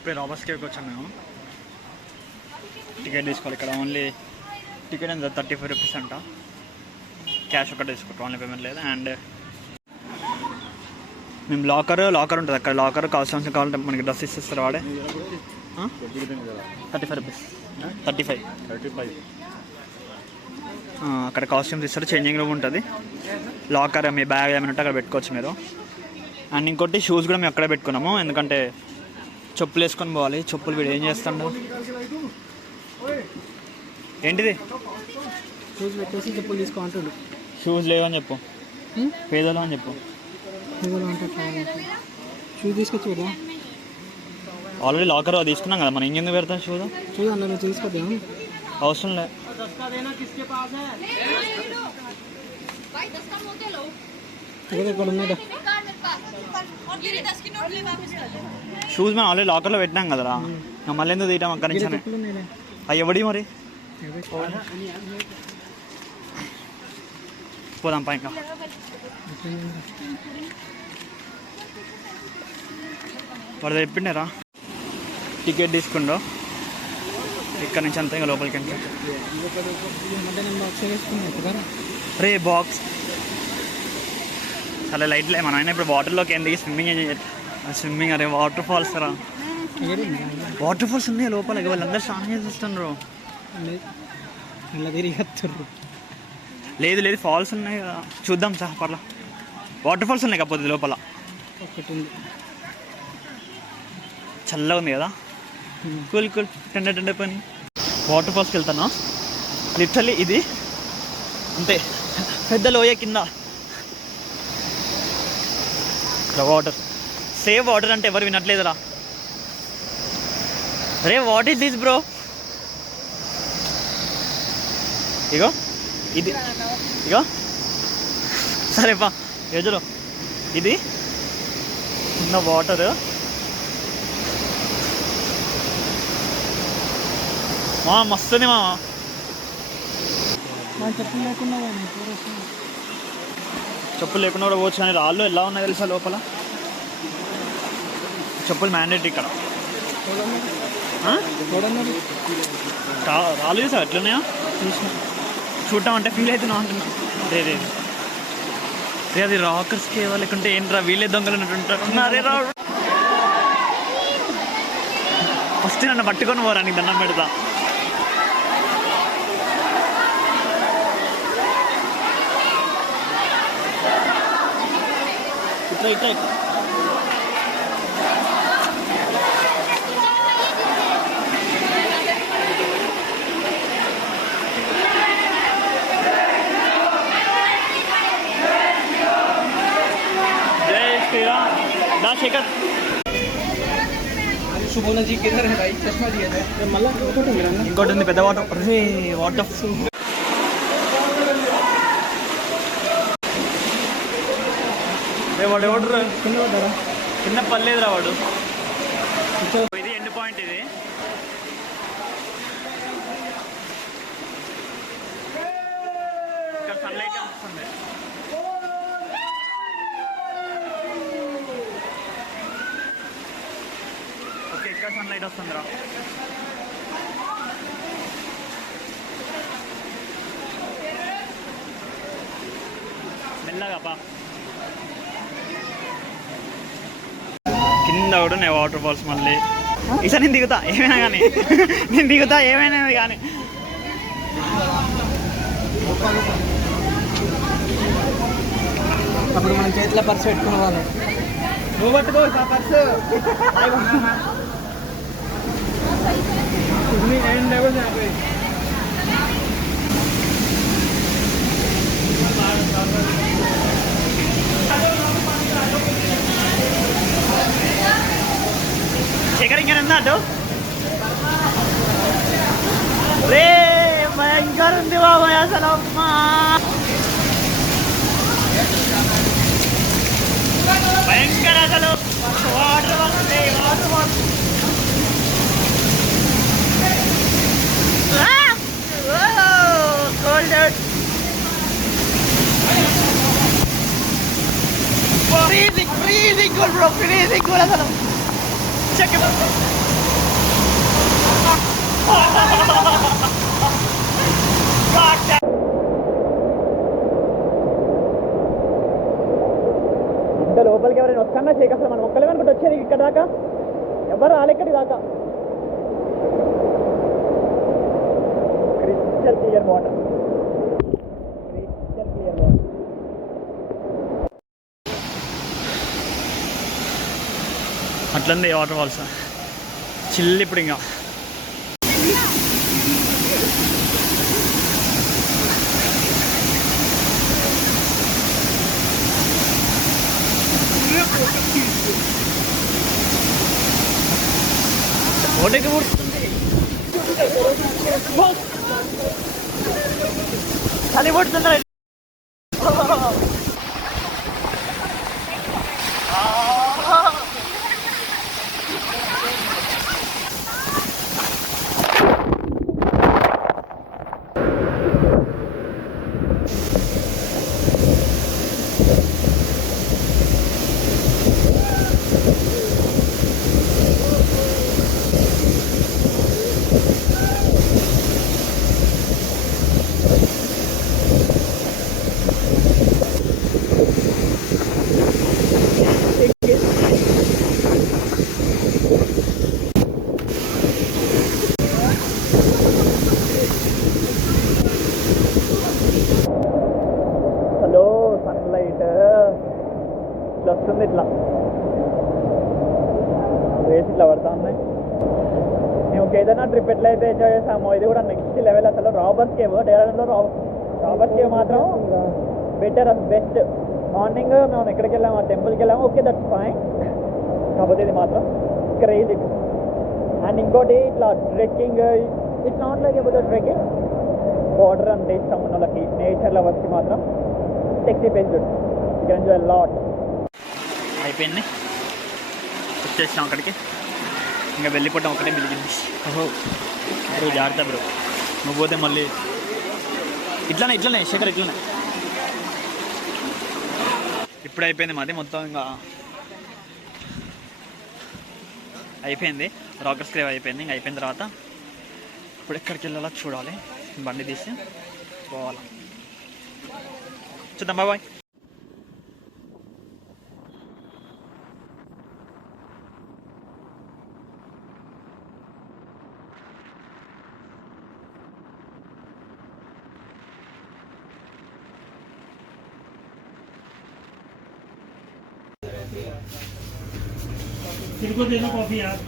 ఇప్పుడు రాబర్స్ కేవ్కి వచ్చాను మేము. టికెట్ తీసుకోవాలి ఇక్కడ. ఓన్లీ టికెట్ ఎంత 35 రూపీస్ అంట. క్యాష్ ఒకటి తీసుకుంటాం, ఓన్లీ పేమెంట్ లేదు. అండ్ మేము లాకర్ ఉంటుంది అక్కడ. లాకర్ కావాల్సిన కావాలంటే మనకి డ్రెస్ ఇస్తారు వాడే. 35 రూపీస్ 35. అక్కడ కాస్ట్యూమ్స్ ఇస్తారు. చేంజింగ్ రూమ్ ఉంటుంది. లాకర్ మీ బ్యాగ్ ఏమైనా ఉంటే అక్కడ పెట్టుకోవచ్చు మీరు. అండ్ ఇంకోటి షూస్ కూడా మేము అక్కడే పెట్టుకున్నాము, ఎందుకంటే చెప్పులు వేసుకొని పోవాలి. చెప్పులు వీడు ఏం చేస్తాడు? ఏంటిది? షూస్ పెట్టేసి చెప్పులు తీసుకోమంటాడు. షూస్ లేవని చెప్పు, పేదలు అని చెప్పు. షూస్ తీసుకొచ్చు కదా, ఆల్రెడీ లాకర్ తీసుకున్నాం కదా మనం. ఇంకెందుకు పెడతాం షూస్? షూస్ అన్న తీసుకొద్దాం, అవసరం లేదు. షూస్ మనం ఆల్రెడీ లాకర్లో పెట్టినాం కదరా, మళ్ళీ ఎందుకు తీయటం అక్కడి నుంచి? అవి ఎవడి మరి పోదాం పై. ఇంకా వాడు చెప్పిండేరా టికెట్ తీసుకుండో ఇక్కడ నుంచి అంతా ఇంకా లోపలికి అంటే. రే బాక్స్ చాలా లైట్లే. మనం అయినా ఇప్పుడు వాటర్లోకి ఏం దిగి స్విమ్మింగ్ అరే వాటర్ ఫాల్స్ రా. వాటర్ ఫాల్స్ ఉన్నాయి లోపల, వాళ్ళందరూ స్నానం చేస్తున్నారు. లేదు ఫాల్స్ ఉన్నాయి కదా, చూద్దాం సార్. పర్లా వాటర్ ఫాల్స్ ఉన్నాయి కాకపోతే లోపల చల్లగా ఉంది కదా. కూల్ టెండ పని. వాటర్ ఫాల్స్కి వెళ్తాను. లిటరల్లీ ఇది అంతే పెద్ద లోయ కింద వాటర్. సేవ్ వాటర్ అంటే ఎవరు వినట్లేదురా. రే వాట్ ఈస్ దిస్ బ్రో? ఇగో సరేపా ఎదురు ఇది చిన్న వాటర్. మస్తుంది మామ. చెప్పులు లేకుండా కూడా పోవచ్చు, కానీ రాళ్ళు ఎలా ఉన్నాయి తెలుసా లోపల. చెప్పులు మ్యాండేట్ ఇక్కడ. రాళ్ళు చూసా ఎట్లున్నాయా చూడటం అంటే ఫీల్ అవుతున్నావు అంటున్నా. రే అది రాకర్స్కి లేకుంటే ఏంట్రా వీళ్ళే దొంగలు అన్నట్టుంటారు. రా ఫస్ట్ నన్ను పట్టుకొని పోరా, నీకు దండం పెడతా. ఇట్లా शेखर सुबोना जी किधर है भाई? चश्मा दिया था मल्ला इंकोट ఉంది పెద్ద వాటర్. అరే వాట్ ఆఫ్ వాడు ఎవడరా కింద పర్లేదురా వాడు. ఇది ఎండ్ పాయింట్. ఇది ఇక్కడ సన్లైట్ వస్తుంది. ఇక్కడ సన్లైట్ వస్తుందిరా. మెల్లగా బా. కింద కూడా నేను వాటర్ ఫాల్స్. మళ్ళీ ఈసారి నేను దిగుతా ఏమైనా కానీ, ఏమైనా కానీ. అప్పుడు మనం చేతిలో పర్సు పెట్టుకునే వాళ్ళం. నువ్వు పట్టుకో పర్సు. శేఖర్ ఇంకేనా అటు? రే భయంకర ఉంది బాబాయ్ అసలు. అమ్మా భయంకర అసలు. వాటర్ వస్తుంది, వాటర్ వస్తుంది. freezing cold bro, freezing cold అసలు. చెక్ ఇంకా లోపలికి ఎవరైనా వస్తున్నా షేక్ అసలు మనం ఒక్కలే అనుకుంటే వచ్చేది ఇక్కడ దాకా ఎవరు రాలేక్కడి దాకా crystal clear water crystal clear water అట్లంది వాటర్ ఫాల్స్ చిల్లి ఇప్పుడు ఇంకా ఓటకి పుడుతుంది చలి పుడుతుంది హలో సన్లైట్ ఇట్లా వస్తుంది ఇట్లా రేస్ ఇట్లా పడతా ఉన్నాయి మేము ఏదైనా ట్రిప్ ఎట్లయితే ఎంజాయ్ చేసామో ఇది కూడా నెక్స్ట్ లెవెల్ అసలు రాబర్స్ కేవ్ డేరాడూన్లో రాబర్స్ కేవ్ మాత్రం బెటర్ అసలు బెస్ట్ మార్నింగ్ మేము ఎక్కడికి వెళ్ళాము ఆ టెంపుల్కి వెళ్ళాము ఓకే దట్స్ ఫైన్ కాకపోతే ఇది మాత్రం క్రేజీ అండ్ ఇంకోటి ఇట్లా trekking it's not like about trekking water అంటే ఇష్టం ఉన్న వాళ్ళకి నేచర్ లవర్స్కి మాత్రం sexy best you can enjoy lot అయిపోయింది వచ్చేసాం అక్కడికి ఇంకా వెళ్ళిపోవటం ఒకటే మిగిలింది ఓహో బ్రో జాగ్రత్త బ్రో నువ్వు పోతే మళ్ళీ ఇట్లానే శేఖర్ ఇట్లానే ఇప్పుడు అయిపోయింది మాది మొత్తం ఇంకా అయిపోయింది రాకర్స్ క్రేవ్ అయిపోయింది ఇంకా అయిపోయిన తర్వాత ఇప్పుడు ఎక్కడికి వెళ్ళాలో చూడాలి బండి తీసి పోవాలి చూద్దాం బాయ్ तेरे को देना कॉफी यार